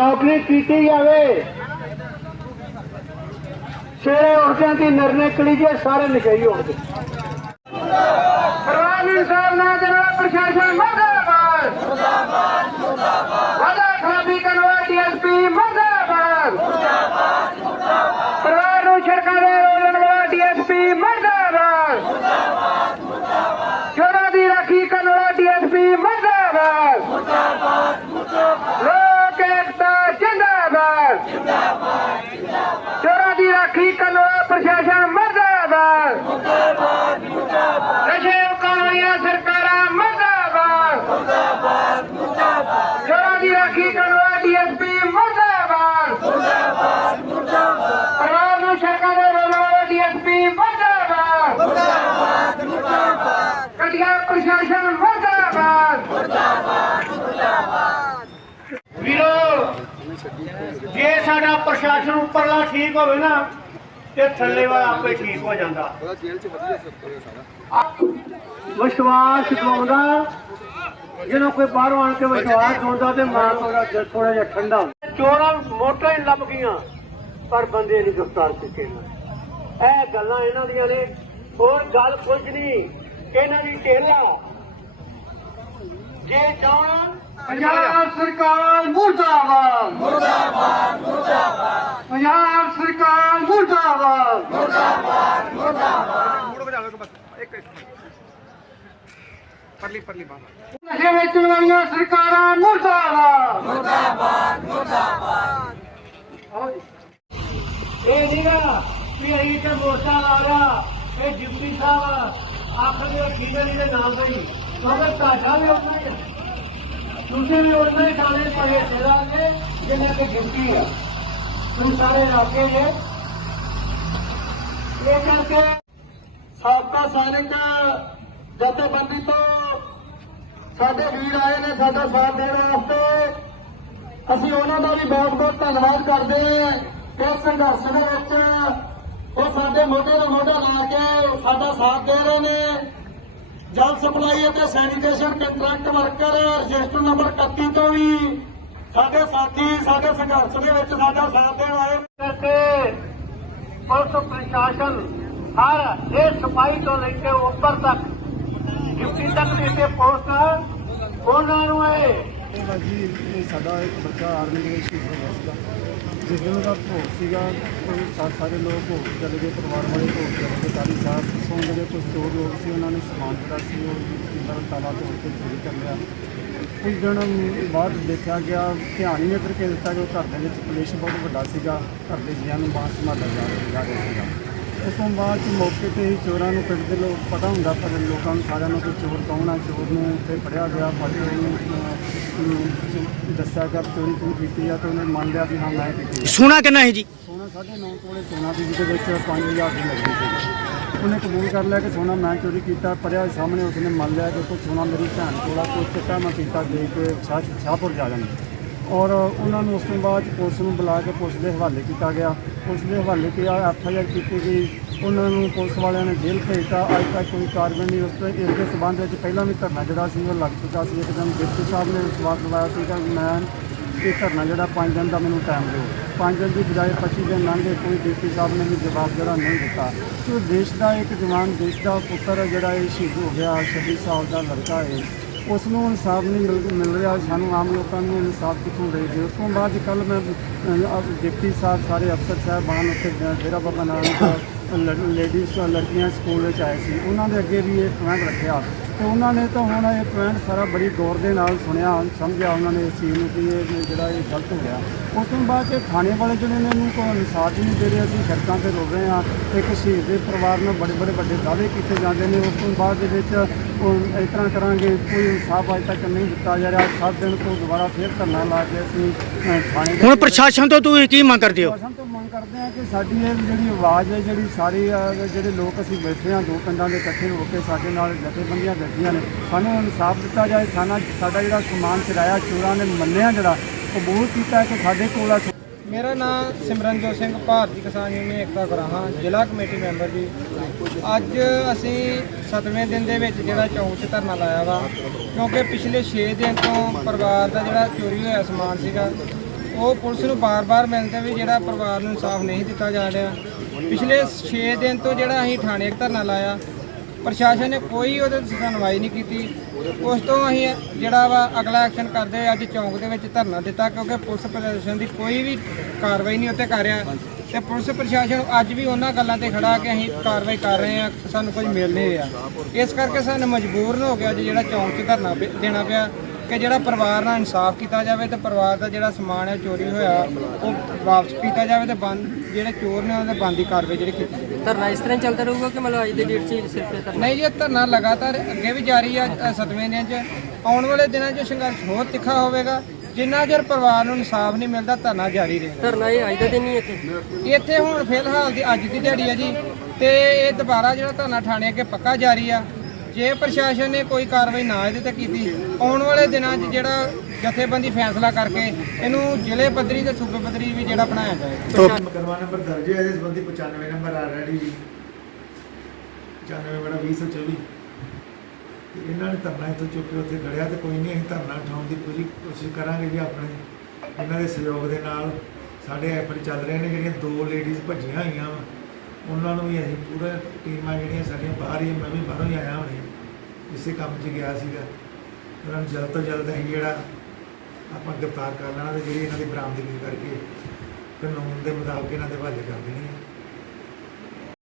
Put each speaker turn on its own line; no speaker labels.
ਚੌਕਨੀ ਕੀਤੀ ਜਾਵੇ। ਸਵੇਰੇ ਉੱਠਦਿਆਂ ਦੀ ਨਿਰਣੇ ਕਲੀ ਸਾਰੇ ਨਿਕਈ ਹੋਣਗੇ। ਪ੍ਰਵਾਨੀ ਸਾਹਿਬ ਨਾ ਦੇਣਾ ਪ੍ਰਸ਼ਾਸਨ ਮਰਦਾਬਾਦ। ਮੁਰਦਾਬਾਦ ਮੁਰਦਾਬਾਦ ਵਾਦਾ ਖਰਾਬੀ ਕਰਵਾ ਡੀਐਸਪੀ ਮਰਦਾਬਾਦ ਮੁਰਦਾਬਾਦ ਮੁਰਦਾਬਾਦ ਪਰਿਵਾਰ ਨੂੰ ਛੜਕਾਂ ਦੇ ਰੋਲਣ ਵਾਲਾ ਡੀਐਸਪੀ ਮਰਦਾਬਾਦ ਮੁਰਦਾਬਾਦ ਮੁਰਦਾਬਾਦ ਚੋਰਾਂ ਦੀ ਰਾਖੀ ਕਰਨ ਵਾਲਾ ਡੀਐਸਪੀ ਮਰਦਾਬਾਦ ਮੁਰਦਾਬਾਦ ਮੁਰਦਾਬਾਦ ਲੋਕ ਏਕਤਾ ਜਿੰਦਾਬਾਦ ਜਿੰਦਾਬਾਦ ਜਿੰਦਾਬਾਦ ਚੋਰਾਂ ਦੀ ਰਾਖੀ ਕਰਨ ਵਾਲਾ ਪ੍ਰਸ਼ਾਸਨ ਮਰਦਾਬਾਦ ਨਸ਼ੇ ਕਾਲੀਆਂ ਸਰਕਾਰਾਂ ਮਰਦਾਬਾਦ ਮੁਰਦਾਬਾਦ ਮੁਰਦਾਬਾਦ ਚੋਰਾਂ ਦੀ ਰਾਖੀ ਕਰਨ ਵਾਲਾ ਡੀਐਸਪੀ ਮਰਦਾਬਾਦ ਮੁਰਦਾਬਾਦ ਮੁਰਦਾਬਾਦ ਪਰਿਵਾਰ ਨੂੰ ਸਰਕਾਰ ਦੇ ਰੋਣ ਵਾਲਾ ਡੀਐਸਪੀ ਮਰਦਾਬਾਦ ਮੁਰਦਾਬਾਦ ਮੁਰਦਾਬਾਦ ਕਟਿਆ ਪ੍ਰਸ਼ਾਸਨ ਮਰਦਾਬਾਦ। ਮੁਰਦਾਬਾਦ ਮੁਰਦਾਬਾਦ ਵੀਰੋ, ਜੇ ਸਾਡਾ ਪ੍ਰਸ਼ਾਸਨ ਉੱਪਰਲਾ ਠੀਕ ਹੋਵੇ ਨਾ, ਤੇ ਥੱਲੇ ਵਾਲਾ ਆਪੇ ਠੀਕ ਹੋ ਜਾਂਦਾ।
ਜੇਲ੍ਹ 'ਚ ਵਧੀਆ ਸਾਰਾ
ਵਿਸ਼ਵਾਸ ਦਿਵਾਉਂਦਾ ਜਦੋਂ ਕੋਈ ਬਾਹਰੋਂ ਆਣ ਕੇ ਵਿਸ਼ਵਾਸ ਦਿਵਾਉਂਦਾ ਤੇ ਮਾਂ ਥੋੜਾ ਥੋੜਾ ਜਿਹਾ ਠੰਡਾ ਹੁੰਦਾ ਚੋਰਾਂ ਮੋਟਰਾਂ ਹੀ ਲੱਭ ਗਈਆਂ, ਪਰ ਬੰਦੇ ਨਹੀਂ ਗ੍ਰਿਫਤਾਰ ਕੀਤੇ ਇਹ ਗੱਲਾਂ ਇਹਨਾਂ ਦੀਆਂ ਨੇ, ਹੋਰ ਗੱਲ ਕੁਝ ਨਹੀਂ। ਇਹਨਾਂ ਦੀ ਢੇਲਾ ਜੇ ਚਾਹਣ ਪੰਜਾਬ ਸਰਕਾਰ ਮੁਰਦਾਬਾਦ। ਮੁਰਦਾਬਾਦ ਮੁਰਦਾਬਾਦ। ਪੰਜਾਬ ਸਰਕਾਰ ਮੁਰਦਾਬਾਦ।
ਮੂਡ ਵਜਾ ਲਓ ਬਸ ਇੱਕ ਪਰਲੀ ਪਰਲੀ ਬਾਹਰ।
ਨਸ਼ੇ ਵੇਚਣ ਵਾਲੀਆਂ ਸਰਕਾਰਾਂ ਮੁਰਦਾਬਾਦ। ਮੁਰਦਾਬਾਦ ਮੁਰਦਾਬਾਦ। ਇਹ ਨਹੀਂਗਾ ਵੀ ਅਸੀਂ ਤੇ ਮੋਰਚਾ ਲਾ ਲਿਆ। ਇਹ ਡਿਪਟੀ ਸਾਹਿਬ ਆਖਦੇ ਠੀਕ ਹੈ ਦੇ ਨਾਲ ਦਾ ਹੀ। ਕਿਉਂਕਿ ਤੁਹਾਡਾ ਵੀ ਉਹਨਾਂ ਹੀ ਤੁਸੀਂ ਵੀ ਉਹਨਾਂ ਹੀ ਕਾਲੇ ਪਏ ਤੇਰਾ ਕੇ, ਜਿੰਨਾ ਕਿ ਡਿਪਟੀ ਆ। ਤੁਸੀਂ ਸਾਰੇ ਇਲਾਕੇ ਨੇ। ਇਹ ਕਰਕੇ ਸਾਬਕਾ ਸੈਨਿਕ ਜਥੇਬੰਦੀ ਤੋਂ ਸਾਡੇ ਵੀਰ ਆਏ ਨੇ ਸਾਡਾ ਸਾਥ ਦੇਣ ਵਾਸਤੇ। ਅਸੀਂ ਉਹਨਾਂ ਦਾ ਵੀ ਬਹੁਤ ਬਹੁਤ ਧੰਨਵਾਦ ਕਰਦੇ ਹਾਂ। ਇਸ ਸੰਘਰਸ਼ ਦੇ ਵਿੱਚ ਉਹ ਸਾਡੇ ਮੋਢੇ ਨਾਲ ਮੋਢਾ ਲਾ ਕੇ ਸਾਡਾ ਸਾਥ ਦੇ ਰਹੇ ਨੇ। ਜਲ ਸਪਲਾਈ ਅਤੇ sanitation contract worker register number 31 ਤੋਂ ਵੀ ਸਾਡੇ ਸਾਥੀ ਸਾਡੇ ਸੰਘਰਸ਼ ਦੇ ਵਿੱਚ ਸਾਡਾ ਸਾਥ ਦੇਣ ਆਏ ਨੇ। ਪੁਲਿਸ ਪ੍ਰਸ਼ਾਸਨ ਹਰ ਇਹ ਸਫ਼ਾਈ ਤੋਂ ਲੈ ਕੇ ਉੱਪਰ ਤੱਕ ਡਿਊਟੀ ਤੱਕ ਦੇ ਕੇ ਪਹੁੰਚਣਾ ਉਹਨਾਂ ਨੂੰ ਇਹ
ਸਾਡਾ ਇੱਕ ਬੱਚਾ ਆਰਮੀ ਦੇ ਵਿੱਚ ਸ਼ਹੀਦ ਹੋ ਗਿਆ ਸੀਗਾ। ਜਿਸ ਦਿਨ ਦਾ ਭੋਗ ਸੀਗਾ ਉਹ ਸਾ- ਸਾਰੇ ਲੋਕ ਭੋਗ ਤੇ ਚਲੇ ਗਏ, ਪਰਿਵਾਰ ਵਾਲੇ ਭੋਗ ਤੇ ਚਲੇ ਗਏ ਕਾਲੀ ਸਾਹਿਬ ਸੌਂ ਜਿਹੜੇ ਕੁਝ ਚੋਰ ਲੋਕ ਸੀ, ਉਹਨਾਂ ਨੇ ਸਮਾਨ ਜਿਹੜਾ ਸੀ, ਉਹ ਜਿੰਦਰ ਤਾਲਾ ਤੋੜ ਕੇ ਚੋਰੀ ਕਰ ਲਿਆ। ਕੁਝ ਦਿਨ ਬਾਅਦ ਦੇਖਿਆ ਗਿਆ, ਧਿਆਨ ਹੀ ਨਹੀਂ ਇੱਧਰ ਕੇ ਦਿੱਤਾ ਕਿ ਉਹ ਘਰ ਦੇ ਵਿੱਚ ਕਲੇਸ਼ ਬਹੁਤ ਵੱਡਾ ਸੀਗਾ, ਘਰ ਦੇ ਜੀਆਂ ਨੂੰ ਬਾਹਰ ਸੰਭਾਲਿਆ ਜਾ ਜਾ ਰਿਹਾ ਸੀਗਾ। ਉਸ ਤੋਂ ਬਾਅਦ 'ਚ ਮੌਕੇ ਤੇ ਹੀ ਚੋਰਾਂ ਨੂੰ ਪਿੰਡ ਦੇ ਲੋਕ ਪਤਾ ਹੁੰਦਾ ਪਰ ਲੋਕਾਂ ਨੂੰ ਸਾਰਿਆਂ ਨੂੰ ਕਿ ਚੋਰ ਕੌਣ ਆ ਚੋਰ ਨੂੰ ਉੱਥੇ ਫੜਿਆ ਗਿਆ ਫੜ ਕੇ ਉਹਨੂੰ ਦੱਸਿਆ ਕਿ ਚੋਰੀ ਤੂੰ ਕੀਤੀ ਆ ਤੇ ਉਹਨੇ ਮੰਨ ਲਿਆ ਵੀ ਹਾਂ ਮੈਂ ਕੀਤੀ ਆ।
ਸੋਨਾ ਕਿੰਨਾ ਹੈ ਜੀ?
ਸੋਨਾ 9.5 ਤੋਲੇ ਸੋਨਾ ਦੀ ਜਿਹਦੇ ਵਿੱਚ 5000 ਦੀ ਲੱਗੀ ਸੀ। ਉਹਨੇ ਕਬੂਲ ਕਰ ਲਿਆ ਕਿ ਸੋਨਾ ਮੈਂ ਚੋਰੀ ਕੀਤਾ ਪਰਿਆ ਸਾਹਮਣੇ ਉਸਨੇ ਮੰਨ ਲਿਆ ਕਿ ਕੁਝ ਸੋਨਾ ਮੇਰੀ ਭੈਣ ਕੋਲ ਆ ਕੁਝ ਚਿੱਟਾ ਮੈਂ ਪੀਤਾ ਦੇ ਕੇ ਸ਼ਾਹ ਸ਼ਾਹਪੁਰ ਜਾ ਜਾਣਾ। ਔਰ ਉਹਨਾਂ ਨੂੰ ਉਸ ਤੋਂ ਬਾਅਦ ਪੁਲਿਸ ਨੂੰ ਬੁਲਾ ਕੇ ਪੁਲਿਸ ਦੇ ਹਵਾਲੇ ਕੀਤਾ ਗਿਆ। ਪੁਲਿਸ ਦੇ ਹਵਾਲੇ ਤੇ ਐਫ ਆਈ ਆਰ ਕੀਤੀ ਗਈ। ਉਹਨਾਂ ਨੂੰ ਪੁਲਿਸ ਵਾਲਿਆਂ ਨੇ ਜੇਲ੍ਹ ਭੇਜਤਾ। ਅੱਜ ਤੱਕ ਕੋਈ ਕਾਰਵਾਈ ਨਹੀਂ ਉਸ ਤੋਂ, ਇਸ ਦੇ ਸਬੰਧ ਵਿੱਚ ਪਹਿਲਾਂ ਵੀ ਧਰਨਾ ਜਿਹੜਾ ਸੀ, ਉਹ ਲੱਗ ਚੁੱਕਾ ਸੀ। ਇੱਕ ਦਿਨ ਡਿਪਟੀ ਸਾਹਿਬ ਨੇ ਵਿਸ਼ਵਾਸ ਦਿਵਾਇਆ ਸੀ ਕਿ ਮੈਂ ਇਹ ਧਰਨਾ ਜਿਹੜਾ 5 ਦਿਨ ਦਾ ਮੈਨੂੰ ਟਾਈਮ ਦਿਓ। 5 ਦਿਨ ਦੀ ਬਜਾਏ 25 ਦਿਨ ਲੰਘੇ ਗਏ ਕੋਈ ਡਿਪਟੀ ਸਾਹਿਬ ਨੇ ਵੀ ਜਵਾਬ ਜਿਹੜਾ ਨਹੀਂ ਦਿੱਤਾ। ਕਿ ਦੇਸ਼ ਦਾ ਇੱਕ ਜਵਾਨ, ਦੇਸ਼ ਦਾ ਪੁੱਤਰ ਜਿਹੜਾ ਇਹ ਸ਼ਹੀਦ ਹੋ ਗਿਆ 26 ਸਾਲ ਦਾ ਲੜਕਾ ਹੈ ਉਸ ਨੂੰ ਇਨਸਾਫ ਨਹੀਂ ਮਿਲ ਮਿਲ ਰਿਹਾ ਸਾਨੂੰ ਆਮ ਲੋਕਾਂ ਨੂੰ ਇਨਸਾਫ ਕਿੱਥੋਂ ਦੇ ਦੇਗੇ ਉਸ ਤੋਂ ਬਾਅਦ ਕੱਲ ਮੈਂ ਅਹ, ਆਪ ਡਿਪਟੀ ਸਾਹਿਬ ਸਾਰੇ ਅਫਸਰ ਸਾਹਿਬਾਨ ਉੱਥੇ ਡੇਰਾ ਬਾਬਾ ਨਾਨਕ ਲੇਡੀਜ਼ ਲੜਕੀਆਂ ਸਕੂਲ ਵਿੱਚ ਆਏ ਸੀ। ਉਹਨਾਂ ਦੇ ਅੱਗੇ ਵੀ ਇਹ ਪੁਆਇੰਟ ਰੱਖਿਆ। ਤੇ ਉਹਨਾਂ ਨੇ ਤਾਂ ਹੁਣ ਇਹ ਪੁਆਇੰਟ ਸਾਰਾ ਬੜੀ ਗੌਰ ਦੇ ਨਾਲ ਸੁਣਿਆ ਸਮਝਿਆ ਉਹਨਾਂ ਨੇ ਇਸ ਚੀਜ਼ ਨੂੰ ਕਿ ਇਹ ਜਿਹੜਾ ਇਹ ਗਲਤ ਹੋ ਗਿਆ। ਉਸ ਤੋਂ ਬਾਅਦ ਇਹ ਥਾਣੇ ਵਾਲੇ ਜਿਹੜੇ ਨੇ ਇਹਨੂੰ ਕੋਈ ਇਨਸਾਫ ਹੀ ਨਹੀਂ ਦੇ ਰਹੇ ਅਸੀਂ ਸੜਕਾਂ ਤੇ ਰੁਲ ਰਹੇ ਹਾਂ ਇੱਕ ਸ਼ਹੀਦ ਦੇ ਪਰਿਵਾਰ ਨੂੰ ਬੜੇ ਬੜੇ ਵੱਡੇ ਦਾਅਵੇ ਕੀਤੇ ਜਾਂਦੇ ਨੇ। ਉਸ ਤੋਂ ਬਾਅਦ ਦੇ ਵਿੱਚ ਉਹ ਇਸ ਤਰ੍ਹਾਂ ਕਰਾਂਗੇ ਕੋਈ ਇਨਸਾਫ ਅਜੇ ਤੱਕ ਨਹੀਂ ਦਿੱਤਾ ਜਾ ਰਿਹਾ। ਸੱਤ ਦਿਨ ਤੋਂ ਦੁਬਾਰਾ ਫੇਰ ਧਰਨਾ ਲਾ ਕੇ ਅਸੀਂ ਥਾਣੇ
ਹੁਣ ਪ੍ਰਸ਼ਾਸਨ ਤੋਂ ਤੁਸੀਂ ਕੀ ਮੰਗ ਕਰਦੇ ਹੋ?
ਕਿ ਸਾਡੀ ਇਹ ਜਿਹੜੀ ਆਵਾਜ਼ ਹੈ, ਜਿਹੜੀ ਸਾਰੇ ਜਿਹੜੇ ਲੋਕ ਅਸੀਂ ਬੈਠੇ ਹਾਂ, ਦੋ ਪਿੰਡਾਂ ਦੇ ਇਕੱਠੇ ਹੋ ਕੇ ਸਾਡੇ ਨਾਲ ਜਥੇਬੰਦੀਆਂ ਬੈਠੀਆਂ ਨੇ। ਸਾਨੂੰ ਇਨਸਾਫ ਦਿੱਤਾ ਜਾਏ, ਸਾਨਾ, ਸਾਡਾ ਜਿਹੜਾ ਸਮਾਨ ਚੁਰਾਇਆ ਚੋਰਾਂ ਨੇ ਮੰਨਿਆ ਜਿਹੜਾ ਕਬੂਲ ਕੀਤਾ ਕਿ ਸਾਡੇ ਕੋਲ ਆ
ਮੇਰਾ ਨਾਮ ਸਿਮਰਨਜੋਤ ਸਿੰਘ, ਭਾਰਤੀ ਕਿਸਾਨ ਯੂਨੀਅਨ ਏਕਤਾ ਗਰਾਹਾਂ, ਜ਼ਿਲ੍ਹਾ ਕਮੇਟੀ ਮੈਂਬਰ ਜੀ। ਅੱਜ ਅਸੀਂ 7ਵੇਂ ਦਿਨ ਦੇ ਵਿੱਚ ਜਿਹੜਾ ਚੌਂਕ 'ਚ ਧਰਨਾ ਲਾਇਆ ਵਾ, ਕਿਉਂਕਿ ਪਿਛਲੇ 6 ਦਿਨ ਤੋਂ ਪਰਿਵਾਰ ਦਾ ਜਿਹੜਾ ਚੋਰੀ ਹੋਇਆ ਸਮਾਨ ਸੀਗਾ ਉਹ ਪੁਲਿਸ ਨੂੰ ਬਾਰ-ਬਾਰ ਮਿਲਦੇ ਵੀ ਜਿਹੜਾ ਪਰਿਵਾਰ ਨੂੰ ਇਨਸਾਫ ਨਹੀਂ ਦਿੱਤਾ ਜਾ ਰਿਹਾ। ਪਿਛਲੇ 6 ਦਿਨ ਤੋਂ ਜਿਹੜਾ ਅਸੀਂ ਥਾਣੇ 'ਚ ਧਰਨਾ ਲਾਇਆ, ਪ੍ਰਸ਼ਾਸਨ ਨੇ ਕੋਈ ਉਹਦੇ ਤੇ ਸੁਣਵਾਈ ਨਹੀਂ ਕੀਤੀ। ਉਸ ਤੋਂ ਅਸੀਂ ਜਿਹੜਾ ਵਾ ਅਗਲਾ ਐਕਸ਼ਨ ਕਰਦੇ ਹੋਏ ਅੱਜ ਚੌਂਕ ਦੇ ਵਿੱਚ ਧਰਨਾ ਦਿੱਤਾ ਕਿਉਂਕਿ ਪੁਲਿਸ ਪ੍ਰਸ਼ਾਸਨ ਦੀ ਕੋਈ ਵੀ ਕਾਰਵਾਈ ਨਹੀਂ ਉੱਤੇ ਕਰ ਰਿਹਾ। ਤੇ ਪੁਲਿਸ ਪ੍ਰਸ਼ਾਸਨ ਅੱਜ ਵੀ ਉਹਨਾਂ ਗੱਲਾਂ ਤੇ ਖੜਾ ਕਿ ਅਸੀਂ ਕਾਰਵਾਈ ਕਰ ਰਹੇ ਹਾਂ, ਸਾਨੂੰ ਕੁਝ ਮਿਲ ਨਹੀਂ ਰਿਹਾ ਇਸ ਕਰਕੇ ਸਾਨੂੰ ਮਜਬੂਰਨ ਹੋ ਗਿਆ ਅੱਜ ਜਿਹੜਾ ਚੌਂਕ 'ਚ ਧਰਨਾ ਪਿ- ਦੇਣਾ ਪਿਆ। ਕਿ ਜਿਹੜਾ ਪਰਿਵਾਰ ਨਾਲ ਇਨਸਾਫ ਕੀਤਾ ਜਾਵੇ ਤੇ ਪਰਿਵਾਰ ਦਾ ਜਿਹੜਾ ਸਮਾਨ ਹੈ ਚੋਰੀ ਹੋਇਆ ਉਹ ਵਾਪਸ ਕੀਤਾ ਜਾਵੇ ਤੇ ਬੰਦ ਜਿਹੜੇ ਚੋਰ ਨੇ ਉਹਨਾਂ ਦੇ ਬੰਦ ਕਾਰਵਾਈ ਜਿਹੜੀ ਕੀਤੀ ਜਾਵੇ।
ਧਰਨਾ ਇਸ ਤਰ੍ਹਾਂ ਚੱਲਦਾ ਰਹੂਗਾ ਕਿ ਮਤਲਬ ਅੱਜ ਦੀ ਡੇਟ 'ਚ ਹੀ ਸਿਰਫ ਇਹ ਧਰਨਾ?
ਨਹੀਂ ਜੀ ਇਹ ਧਰਨਾ ਲਗਾਤਾਰ ਅੱਗੇ ਵੀ ਜਾਰੀ ਆ ਅ, ਸੱਤਵੇਂ ਦਿਨ 'ਚ। ਆਉਣ ਵਾਲੇ ਦਿਨਾਂ 'ਚ ਸੰਘਰਸ਼ ਹੋਰ ਤਿੱਖਾ ਹੋਵੇਗਾ। ਜਿੰਨਾ ਚਿਰ ਪਰਿਵਾਰ ਨੂੰ ਇਨਸਾਫ ਨਹੀਂ ਮਿਲਦਾ ਧਰਨਾ ਜਾਰੀ ਰਹੇਗਾ।
ਧਰਨਾ ਇਹ ਅੱਜ ਦਾ ਦਿਨ ਹੀ ਇੱਥੇ?
ਇੱਥੇ ਹੁਣ ਫਿਲਹਾਲ ਦੀ ਅੱਜ ਦੀ ਦਿਹਾੜੀ ਹੈ ਜੀ ਤੇ ਇਹ ਦੁਬਾਰਾ ਜਿਹੜਾ ਧਰਨਾ ਥਾਣੇ ਅੱਗੇ ਪੱਕਾ ਜਾਰੀ ਆ ਜੇ ਪ੍ਰਸ਼ਾਸਨ ਨੇ ਕੋਈ ਕਾਰਵਾਈ ਨਾ ਇਹਦੇ ਤੇ ਕੀਤੀ ਆਉਣ ਵਾਲੇ ਦਿਨਾਂ 'ਚ ਜਿਹੜਾ ਜਥੇਬੰਦੀ ਫੈਸਲਾ ਕਰਕੇ ਇਹਨੂੰ ਜ਼ਿਲ੍ਹੇ ਪੱਧਰੀ ਤੇ ਸੂਬੇ ਪੱਧਰੀ ਵੀ ਜਿਹੜਾ ਬਣਾਇਆ ਜਾਏਗਾ
ਮੁਕੱਦਮਾ ਨੰਬਰ ਦਰਜ ਹੈ ਇਹਦੇ ਸੰਬੰਧੀ 95 ਨੰਬਰ ਆਲਰੇਡੀ ਜੀ 95 ਬੜਾ 2024 ਤੇ ਇਹਨਾਂ ਨੇ ਧਰਨਾ ਇੱਥੋਂ ਚੁੱਕ ਕੇ ਉੱਥੇ ਖੜਿਆ ਤੇ ਕੋਈ ਨਹੀਂ ਅਸੀਂ ਧਰਨਾ ਉਠਾਉਣ ਦੀ ਪੂਰੀ ਕੋਸ਼ਿਸ਼ ਕਰਾਂਗੇ ਜੀ ਆਪਣੇ ਇਹਨਾਂ ਦੇ ਸਹਿਯੋਗ ਦੇ ਨਾਲ। ਸਾਡੇ ਐਫਰਟ ਚੱਲ ਰਹੇ ਨੇ ਜਿਹੜੀਆਂ ਦੋ ਲੇਡੀਜ਼ ਭੱਜੀਆਂ ਹੋਈਆਂ ਵਾ ਉਹਨਾਂ ਨੂੰ ਵੀ ਅਸੀਂ ਪੂਰਾ ਟੀਮਾਂ ਜਿਹੜੀਆਂ ਸਾਡੀਆਂ ਬਾਹਰ ਹੀ ਮੈਂ ਵੀ ਬਾਹਰੋਂ ਕਿਸੇ ਕੰਮ 'ਚ ਗਿਆ ਸੀਗਾ। ਉਹਨਾਂ ਨੂੰ ਜਲਦ ਤੋਂ ਜਲਦ ਅਸੀਂ ਜਿਹੜਾ ਆਪਾਂ ਗ੍ਰਿਫਤਾਰ ਕਰ ਲੈਣਾ ਤੇ ਜਿਹੜੀ ਇਹਨਾਂ ਦੀ ਬਰਾਮਦਗੀ ਕਰਕੇ ਕਾਨੂੰਨ ਦੇ ਮੁਤਾਬਕ ਇਹਨਾਂ ਦੇ ਹਵਾਲੇ ਕਰ ਦੇਣੀ ਹੈ।